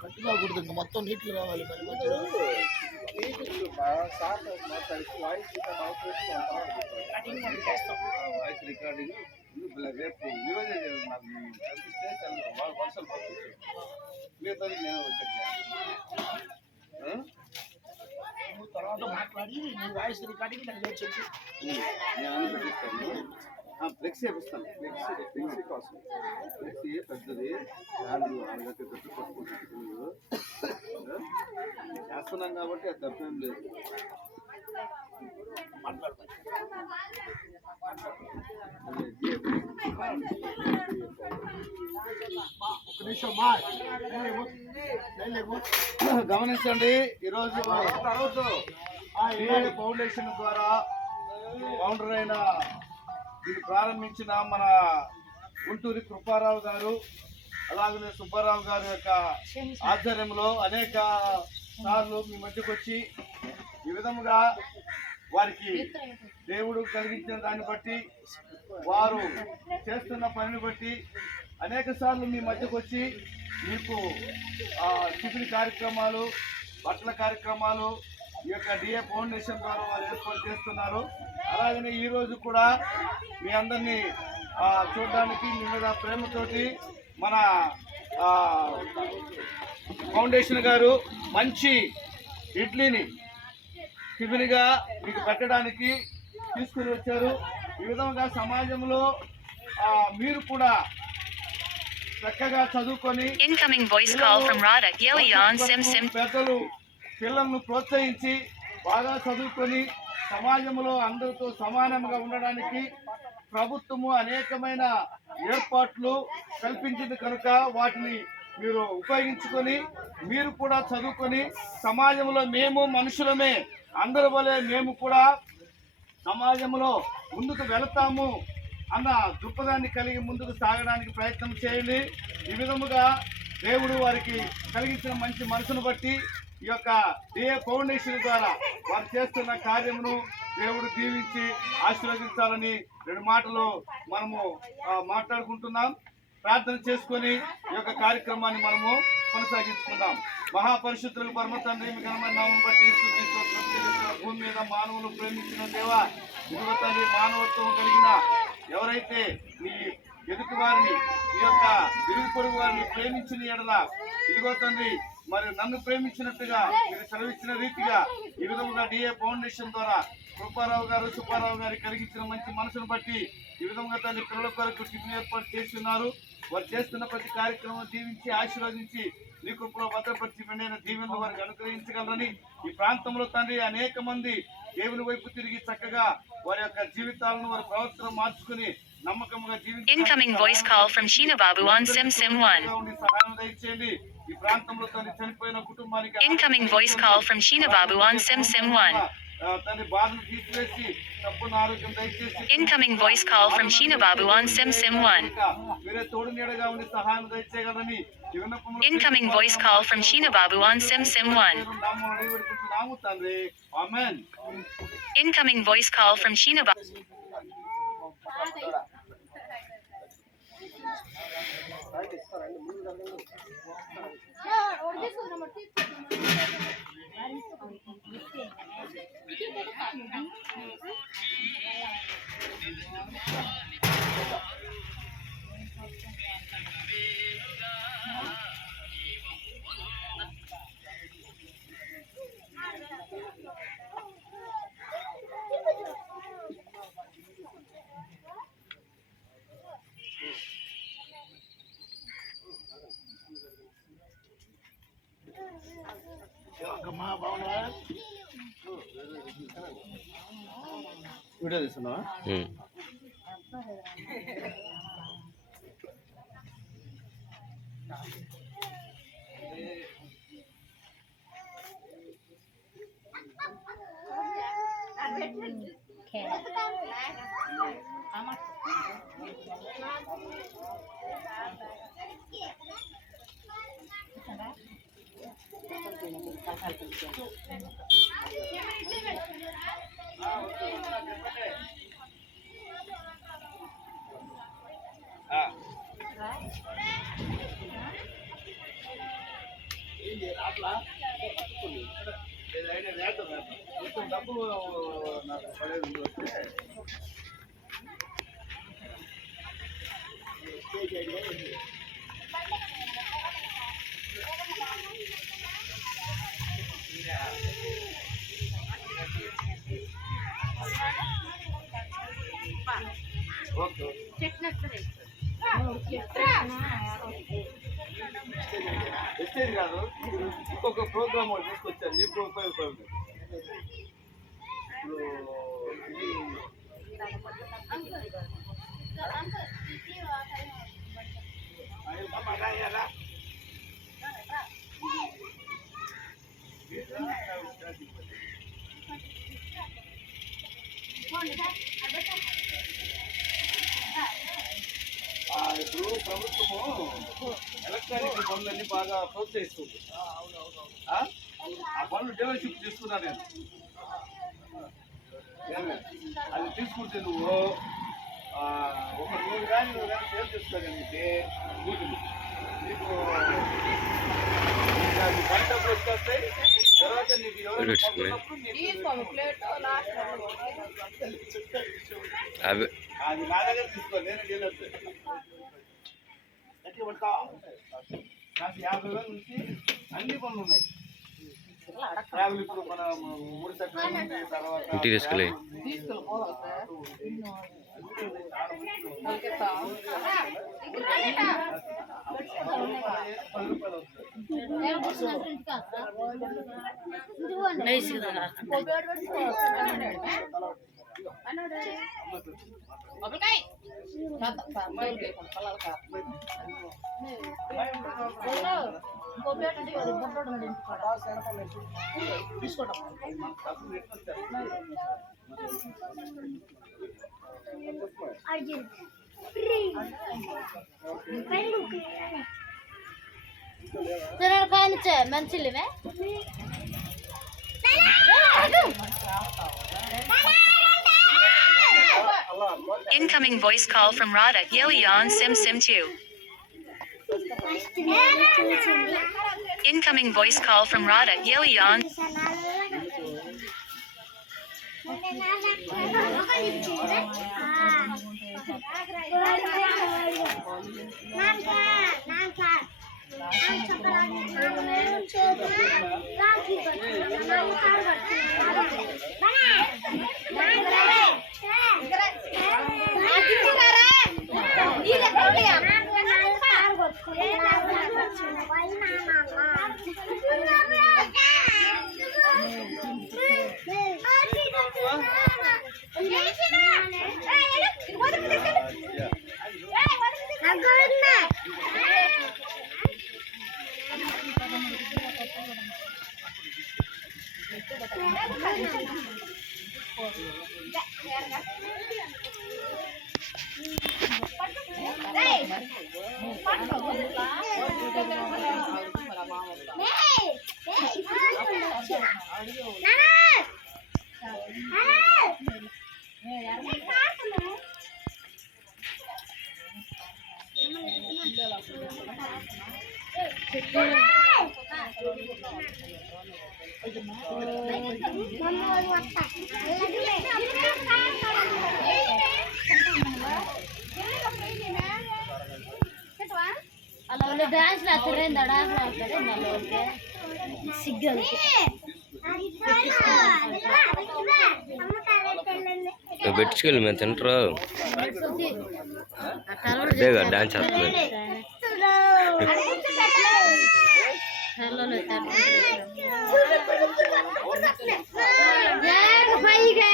కట్టుగా కుడుతుంది మొత్తం నీట్గా రావాలి మరి వాయిస్ రికార్డింగ్ రేపు ఈరోజే నాకు కనిపిస్తే వర్షాలు పంపించాను మిగతా నేను తర్వాత మాట్లాడి నీ వాయిస్ రికార్డింగ్ నాకు చెప్పి నేను అన్ని పెట్టిస్తాను. ఫ్లెక్సీ వేపిస్తాను. ఫ్లెక్సీ కోసం ఫ్లెక్సీ పెద్దది ఆడగట్టి పెట్టి పట్టుకుంటున్నారు చేస్తున్నాం కాబట్టి అది తప్పేం లేదు. గమనించండి, ఈరోజు ఫౌండేషన్ ద్వారా ఫౌండర్ అయిన దీన్ని ప్రారంభించిన మన గుంటూరి కృపారావు గారు, అలాగనే సుబ్బారావు గారి యొక్క ఆధ్వర్యంలో అనేక సార్లు మీ మధ్యకు వచ్చి ఈ విధముగా వారికి దేవుడు కలిగించిన దాన్ని బట్టి, వారు చేస్తున్న పనిని బట్టి అనేక సార్లు మీ మధ్యకు వచ్చి మీకు టిఫిన్ కార్యక్రమాలు, బట్టల కార్యక్రమాలు ఈ యొక్క డిఏ ఫౌండేషన్ ద్వారా వారు ఏర్పాటు చేస్తున్నారు. అలాగనే ఈరోజు కూడా మీ అందరినీ చూడడానికి మీ మీద ప్రేమతోటి మన ఫౌండేషన్ గారు మంచి ఇడ్లీని టిఫిన్గా మీకు పెట్టడానికి తీసుకుని వచ్చారు. ఈ విధంగా సమాజంలో మీరు కూడా చక్కగా చదువుకొని పెద్దలు పిల్లలను ప్రోత్సహించి బాగా చదువుకొని సమాజంలో అందరితో సమానంగా ఉండడానికి ప్రభుత్వము అనేకమైన ఏర్పాట్లు కల్పించింది కనుక వాటిని మీరు ఉపయోగించుకొని మీరు కూడా చదువుకొని సమాజంలో మేము మనుషులమే, అందరి వలె మేము కూడా సమాజంలో ముందుకు వెళతాము అన్న దృక్పథాన్ని కలిగి ముందుకు సాగడానికి ప్రయత్నం చేయండి. ఈ విధముగా దేవుడు వారికి కలిగించిన మంచి మనసును బట్టి ఈ యొక్క డిఏ ఫౌండేషన్ ద్వారా వారు చేస్తున్న కార్యమును దేవుడు దీవించి ఆశీర్వదించాలని రెండు మాటలు మనము మాట్లాడుకుంటున్నాం. ప్రార్థన చేసుకొని ఈ యొక్క కార్యక్రమాన్ని మనము కొనసాగించుకుందాం. మహాపరిశుద్ధులు పరమ తండ్రి మీ ఘనమైన నామమును బట్టి భూమి మీద మానవులు ప్రేమించిన దేవా, ఇదిగో తండ్రి మానవత్వం కలిగిన ఎవరైతే మీ ఎదుటి వారిని ఈ యొక్క ఇరుగు పొరుగు వారిని ప్రేమించిన ఎడల, ఇదిగో తండ్రి మరి నన్ను ప్రేమించినట్టుగా మీరు సెలవిచ్చిన రీతిగా ఈ విధముగా డిఏ ఫౌండేషన్ ద్వారా కృపారావు గారు, సుబ్బారావు గారు కలిగించిన మంచి మనసును బట్టి ఈ విధంగా తండ్రి పిల్లల కొరకు టిఫిన్ ఏర్పాటు చేస్తున్నారు. వారు చేస్తున్న ప్రతి కార్యక్రమం దీవించి ఆశీర్వదించి నీ కృపలో భద్రపరిచి వెంటనే దీవెనలు వారికి అనుగ్రహించగలరని, ఈ ప్రాంతంలో తండ్రి అనేక మంది దేవుని వైపు తిరిగి చక్కగా వారి యొక్క జీవితాలను వారి ప్రవర్తన మార్చుకుని నమ్మకంగా సహాయం దయచేయండి. ఈ ప్రాంతంలో తండ్రి చనిపోయిన కుటుంబానికి తండ్రి బాధను తీసివేసి తప్పున ఆరోగ్యం దయచేసి మీరే తోడు నీడగా ఉండి సహాయం దయచేయగలని నాము తండ్రి. ఆమేన్. Incoming voice call from Sheena Babu. Video తీస్తున్నావా? అట్లా డబ్బులు నాకు పడేది వస్తే ఓకే ఎస్టేజ్ కాదు ఇంకొక ప్రోగ్రామ్ తీసుకొచ్చాను నీకు ఉపయోగపడుతుంది ఇప్పుడు ప్రభుత్వము ఎలక్ట్రానిక్ పనులన్నీ బాగా ప్రోత్సహిస్తుంది. ఆ పనులు డెవలప్షిప్ తీసుకున్నా నేను అది తీసుకుంటే నువ్వు ఒక నువ్వు కానీ సేల్ చేసుకోగలిగితే నీకు పంట వచ్చేస్తాయి. తర్వాత నీకు అది నా దగ్గర తీసుకో, నేను డీలర్ నాకు 50,000 నుంచి అన్ని పనులు ఉన్నాయి. ట్రావెల్ ఇప్పుడు మన 3 సెకండ్ తర్వాత మంచిలే Incoming voice call from Radha Yelion Sim Sim 2. Incoming voice call from Radha Yelion. Dance signal పెట్టించుకెళ్ళి మేము తింటారు అదేగా డాన్స్ చేస్తున్నారు పైగా